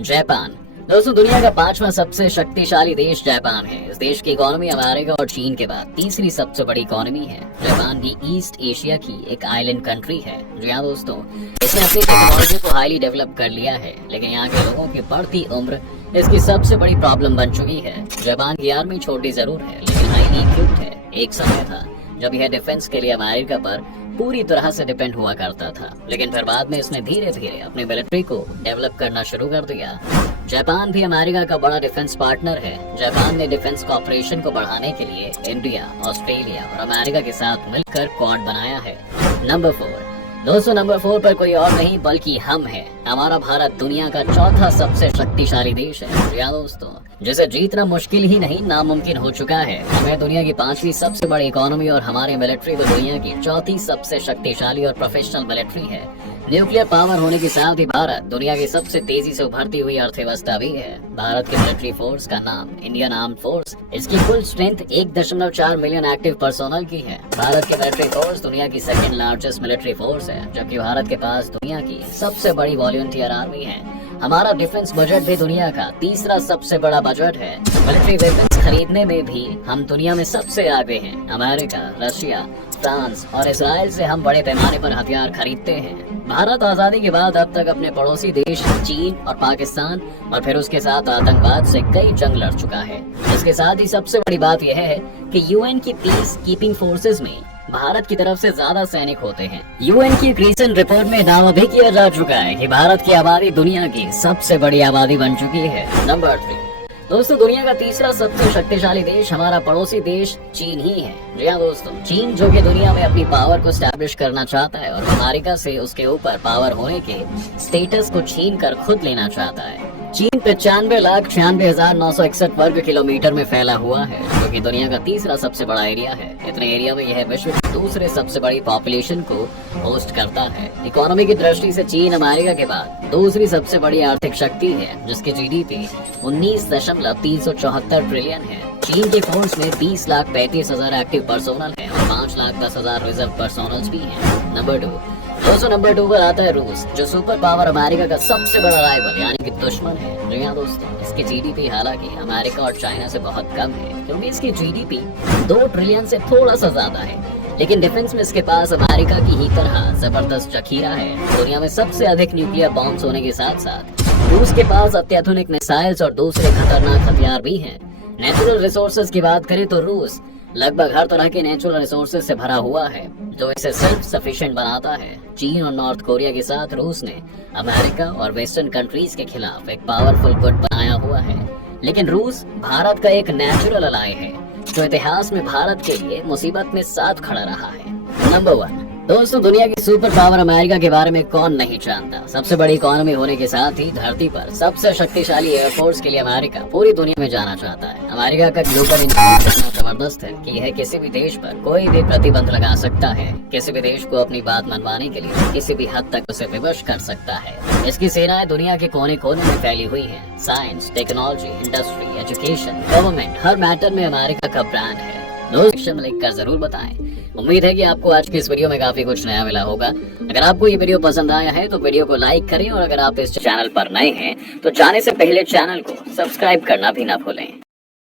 Japan. दोस्तों, दुनिया का पांचवा सबसे शक्तिशाली देश जापान है। इस देश की इकोनॉमी अमेरिका और चीन के बाद तीसरी सबसे बड़ी इकोनॉमी है। जापान भी ईस्ट एशिया की एक आइलैंड कंट्री है। जी हाँ दोस्तों, इसने अपनी टेक्नोलॉजी को हाईली डेवलप कर लिया है, लेकिन यहाँ के लोगों की बढ़ती उम्र इसकी सबसे बड़ी प्रॉब्लम बन चुकी है। जापान की आर्मी छोटी जरूर है, लेकिन हाईली इक्विप्ड है। एक समय था जब यह डिफेंस के लिए अमेरिका पर पूरी तरह से डिपेंड हुआ करता था, लेकिन फिर बाद में इसने धीरे धीरे अपनी मिलिट्री को डेवलप करना शुरू कर दिया। जापान भी अमेरिका का बड़ा डिफेंस पार्टनर है। जापान ने डिफेंस कॉपरेशन को बढ़ाने के लिए इंडिया, ऑस्ट्रेलिया और अमेरिका के साथ मिलकर क्वाड बनाया है। नंबर 4। दोस्तों, नंबर 4 पर कोई और नहीं बल्कि हम हैं। हमारा भारत दुनिया का चौथा सबसे शक्तिशाली देश है। जी हाँ दोस्तों, जिसे जीतना मुश्किल ही नहीं नामुमकिन हो चुका है। हमें दुनिया की पांचवी सबसे बड़ी इकोनॉमी और हमारी मिलिट्री तो दुनिया की चौथी सबसे शक्तिशाली और प्रोफेशनल मिलिट्री है। न्यूक्लियर पावर होने के साथ ही भारत दुनिया की सबसे तेजी से उभरती हुई अर्थव्यवस्था भी है। भारत के मिलिट्री फोर्स का नाम इंडियन आर्म्ड फोर्स। इसकी कुल स्ट्रेंथ 1.4 मिलियन एक्टिव पर्सोनल की है। भारत की मिलिट्री फोर्स दुनिया की सेकेंड लार्जेस्ट मिलिट्री फोर्स है, जबकि भारत के पास दुनिया की सबसे बड़ी वॉलंटियर आर्मी है। हमारा डिफेंस बजट भी दुनिया का तीसरा सबसे बड़ा बजट है। मिलिट्री वेपन्स खरीदने में भी हम दुनिया में सबसे आगे हैं। अमेरिका, रशिया, फ्रांस और इसराइल से हम बड़े पैमाने पर हथियार खरीदते हैं। भारत आजादी के बाद अब तक अपने पड़ोसी देश चीन और पाकिस्तान और फिर उसके साथ आतंकवाद से कई जंग लड़ चुका है। इसके साथ ही सबसे बड़ी बात यह है कि यूएन की पीस कीपिंग फोर्सेज में भारत की तरफ से ज्यादा सैनिक होते हैं। यूएन की रीसेंट रिपोर्ट में दावा भी किया जा चुका है कि भारत की आबादी दुनिया की सबसे बड़ी आबादी बन चुकी है। नंबर 3। दोस्तों, दुनिया का तीसरा सबसे शक्तिशाली देश हमारा पड़ोसी देश चीन ही है। जी हाँ दोस्तों, चीन जो कि दुनिया में अपनी पावर को स्टैब्लिश करना चाहता है और अमेरिका से उसके ऊपर पावर होने के स्टेटस को छीन कर खुद लेना चाहता है। चीन 95,96,961 वर्ग किलोमीटर में फैला हुआ है, जो कि दुनिया का तीसरा सबसे बड़ा एरिया है। इतने एरिया में यह विश्व की दूसरे सबसे बड़ी पॉपुलेशन को होस्ट करता है। इकोनॉमी की दृष्टि से चीन अमेरिका के बाद दूसरी सबसे बड़ी आर्थिक शक्ति है, जिसकी जीडीपी 19.374 ट्रिलियन है। चीन की फोर्स में 20,35,000 एक्टिव पर्सोनल है और 5,10,000 रिजर्व पर्सोनल्स भी हैं। नंबर 2। दोस्तों, नंबर 2 पर आता है रूस, जो सुपर पावर अमेरिका का सबसे बड़ा राइवल यानी कि दुश्मन है। जी हाँ दोस्तों, इसकी जीडीपी हालांकि अमेरिका और चाइना से बहुत कम है, क्योंकि इसकी जीडीपी 2 ट्रिलियन से थोड़ा सा ज्यादा है, लेकिन डिफेंस में इसके पास अमेरिका की ही तरह जबरदस्त जखीरा है। दुनिया में सबसे अधिक न्यूक्लियर बॉम्ब्स होने के साथ साथ रूस के पास अत्याधुनिक मिसाइल्स और दूसरे खतरनाक हथियार भी हैं। नेचुरल रिसोर्सेज की बात करें तो रूस लगभग हर तरह के नेचुरल रिसोर्सेज से भरा हुआ है, जो इसे सेल्फ सफिशिएंट बनाता है। चीन और नॉर्थ कोरिया के साथ रूस ने अमेरिका और वेस्टर्न कंट्रीज के खिलाफ एक पावरफुल गुट बनाया हुआ है। लेकिन रूस भारत का एक नेचुरल अलाय है, जो इतिहास में भारत के लिए मुसीबत में साथ खड़ा रहा है। नंबर 1। दोस्तों, दुनिया की सुपर पावर अमेरिका के बारे में कौन नहीं जानता। सबसे बड़ी इकोनॉमी होने के साथ ही धरती पर सबसे शक्तिशाली एयरफोर्स के लिए अमेरिका पूरी दुनिया में जाना चाहता है। अमेरिका का ग्लोबल इन्फ्लुएंस इतना जबरदस्त है कि यह किसी भी देश पर कोई भी प्रतिबंध लगा सकता है। किसी भी देश को अपनी बात मनवाने के लिए किसी भी हद तक उसे विवश कर सकता है। इसकी सेनाएं दुनिया के कोने कोने में फैली हुई है। Science, technology, industry, education, government, हर मैटर में अमेरिका का ब्रांड है। दोस्तों, लिखकर जरूर बताएं। उम्मीद है कि आपको आज की इस वीडियो में काफी कुछ नया मिला होगा। अगर आपको ये वीडियो पसंद आया है तो वीडियो को लाइक करें, और अगर आप इस चैनल पर नए हैं तो जाने से पहले चैनल को सब्सक्राइब करना भी ना भूलें।